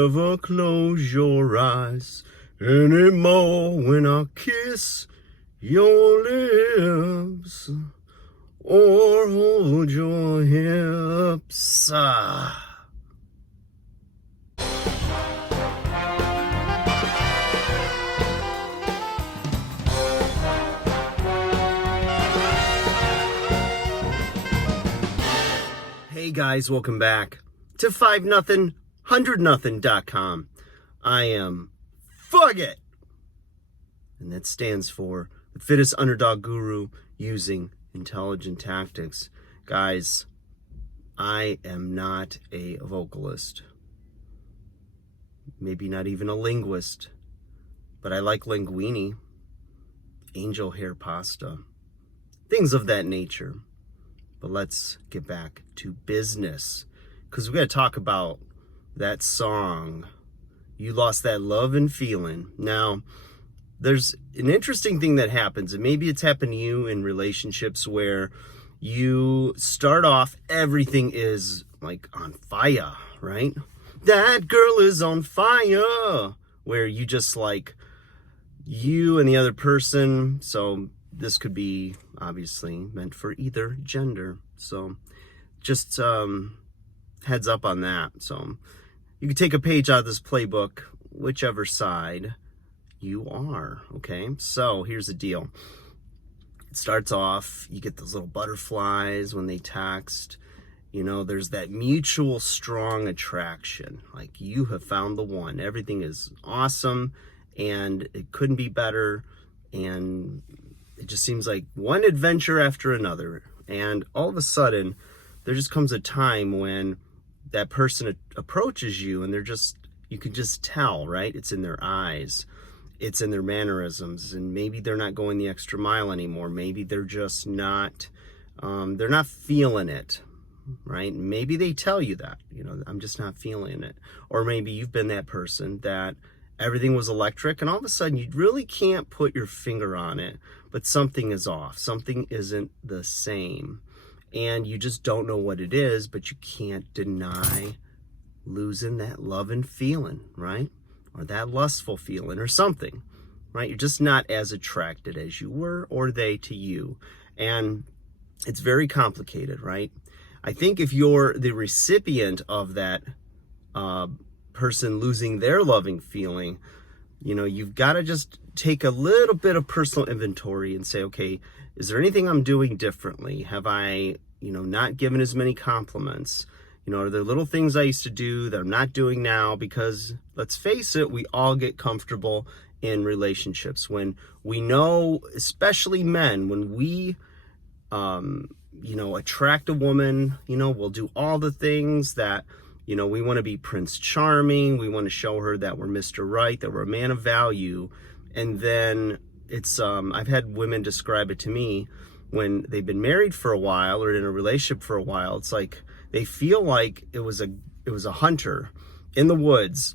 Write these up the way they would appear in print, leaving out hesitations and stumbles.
never close your eyes anymore when I kiss your lips or hold your hips. Hey guys, welcome back to 5-0, 100-0.com. I am Fugget, and that stands for the fittest underdog guru using intelligent tactics. Guys, I am not a vocalist, maybe not even a linguist, but I like linguine, angel hair pasta, things of that nature. But let's get back to business, because we got to talk about that song, You Lost That Love and Feeling. Now, there's an interesting thing that happens, and maybe it's happened to you in relationships where you start off, everything is like on fire, right? That girl is on fire, where you just like you and the other person. So this could be obviously meant for either gender. So just heads up on that. So you can take a page out of this playbook, whichever side you are, okay? So here's the deal. It starts off, you get those little butterflies when they text. You know, there's that mutual strong attraction. Like, you have found the one. Everything is awesome, and it couldn't be better. And it just seems like one adventure after another. And all of a sudden, there just comes a time when that person approaches you, and you can just tell, right? It's in their eyes. It's in their mannerisms, and maybe they're not going the extra mile anymore. Maybe they're just not, they're not feeling it, right? Maybe they tell you that, you know, I'm just not feeling it. Or maybe you've been that person that everything was electric, and all of a sudden you really can't put your finger on it, but something is off. Something isn't the same, and you just don't know what it is, but you can't deny losing that love and feeling, right? Or that lustful feeling or something, right? You're just not as attracted as you were, or they to you. And it's very complicated, right? I think if you're the recipient of that person losing their loving feeling, you know, you've got to just take a little bit of personal inventory and say, okay, is there anything I'm doing differently? Have I, you know, not given as many compliments? You know, are there little things I used to do that I'm not doing now? Because let's face it, we all get comfortable in relationships when we know, especially men, when we, you know, attract a woman, you know, we'll do all the things that, you know, we want to be Prince Charming. We want to show her that we're Mr. Right, that we're a man of value. And then it's, I've had women describe it to me when they've been married for a while or in a relationship for a while. It's like they feel like it was a hunter in the woods,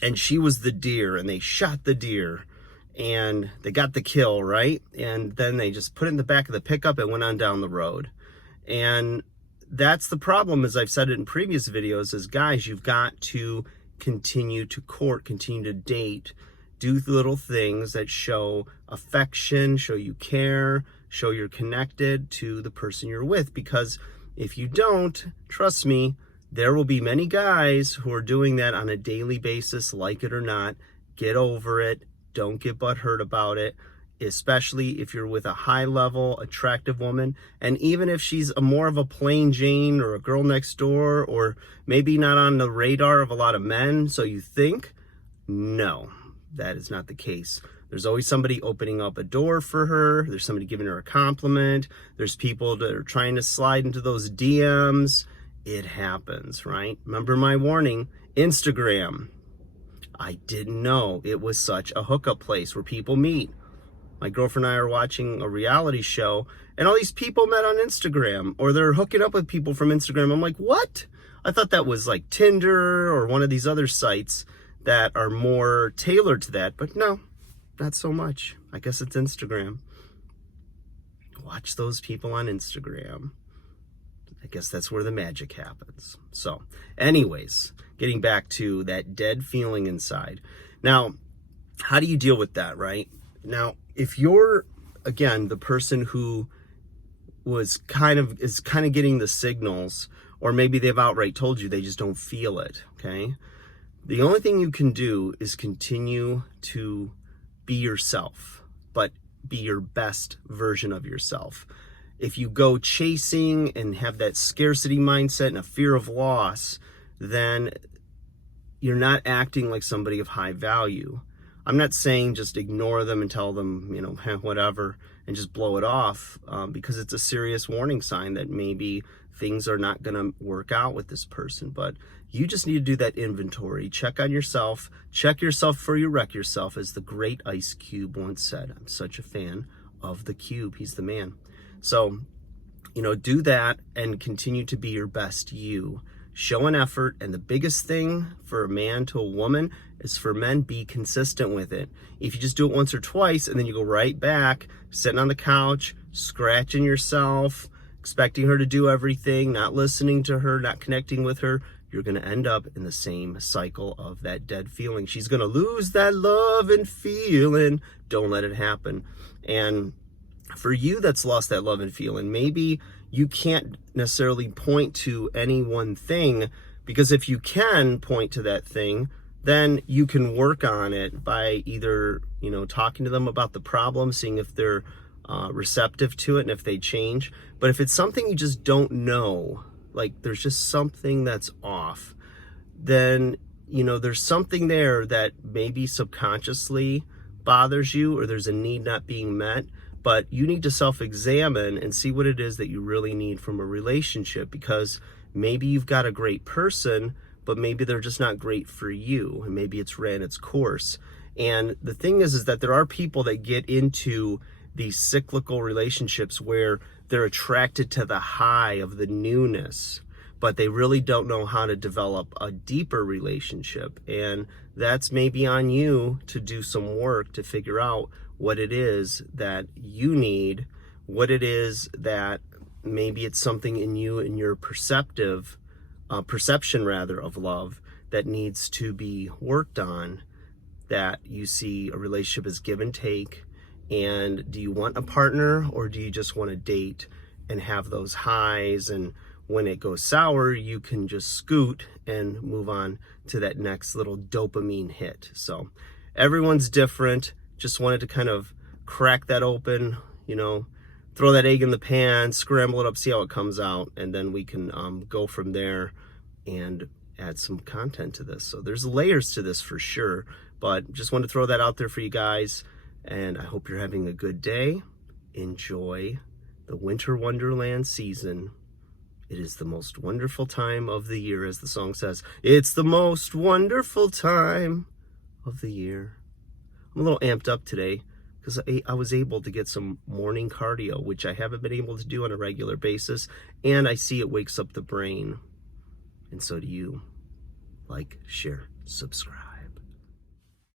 and she was the deer, and they shot the deer and they got the kill, right? And then they just put it in the back of the pickup and went on down the road. And that's the problem, as I've said it in previous videos, is guys, you've got to continue to court, continue to date, do little things that show affection, show you care, show you're connected to the person you're with. Because if you don't, trust me, there will be many guys who are doing that on a daily basis, like it or not. Get over it. Don't get butthurt about it, especially if you're with a high-level, attractive woman. And even if she's more of a plain Jane or a girl next door, or maybe not on the radar of a lot of men, so you think, no, that is not the case. There's always somebody opening up a door for her. There's somebody giving her a compliment. There's people that are trying to slide into those DMs. It happens, right? Remember my warning, Instagram. I didn't know it was such a hookup place where people meet. My girlfriend and I are watching a reality show, and all these people met on Instagram, or they're hooking up with people from Instagram. I'm like, what? I thought that was like Tinder or one of these other sites that are more tailored to that, but no, not so much. I guess it's Instagram. Watch those people on Instagram. I guess that's where the magic happens. So anyways, getting back to that dead feeling inside. Now, how do you deal with that, right? Now, if you're, again, the person who is kind of getting the signals, or maybe they've outright told you they just don't feel it, okay? The only thing you can do is continue to be yourself, but be your best version of yourself. If you go chasing and have that scarcity mindset and a fear of loss, then you're not acting like somebody of high value. I'm not saying just ignore them and tell them, whatever, and just blow it off, because it's a serious warning sign that maybe things are not going to work out with this person. But you just need to do that inventory. Check on yourself. Check yourself before you wreck yourself, as the great Ice Cube once said. I'm such a fan of the Cube. He's the man. So, do that and continue to be your best you. Show an effort, and the biggest thing for a man to a woman is for men, be consistent with it. If you just do it once or twice and then you go right back, sitting on the couch, scratching yourself, expecting her to do everything, not listening to her, not connecting with her, you're going to end up in the same cycle of that dead feeling. She's going to lose that love and feeling. Don't let it happen. And for you that's lost that love and feeling, maybe you can't necessarily point to any one thing, because if you can point to that thing, then you can work on it by either, talking to them about the problem, seeing if they're receptive to it and if they change. But if it's something you just don't know, like there's just something that's off, then, there's something there that maybe subconsciously bothers you, or there's a need not being met. But you need to self-examine and see what it is that you really need from a relationship, because maybe you've got a great person, but maybe they're just not great for you, and maybe it's ran its course. And the thing is that there are people that get into these cyclical relationships where they're attracted to the high of the newness, but they really don't know how to develop a deeper relationship. And that's maybe on you to do some work to figure out what it is that you need, what it is that maybe it's something in you, in your perception of love, that needs to be worked on, that you see a relationship as give and take. And do you want a partner, or do you just want to date and have those highs, and when it goes sour, you can just scoot and move on to that next little dopamine hit? So everyone's different. Just wanted to kind of crack that open, throw that egg in the pan, scramble it up, see how it comes out, and then we can go from there and add some content to this. So there's layers to this for sure, but just wanted to throw that out there for you guys, and I hope you're having a good day. Enjoy the winter wonderland season. It is the most wonderful time of the year, as the song says. It's the most wonderful time of the year. I'm a little amped up today because I was able to get some morning cardio, which I haven't been able to do on a regular basis, and I see it wakes up the brain. And so do you. Like, share, subscribe.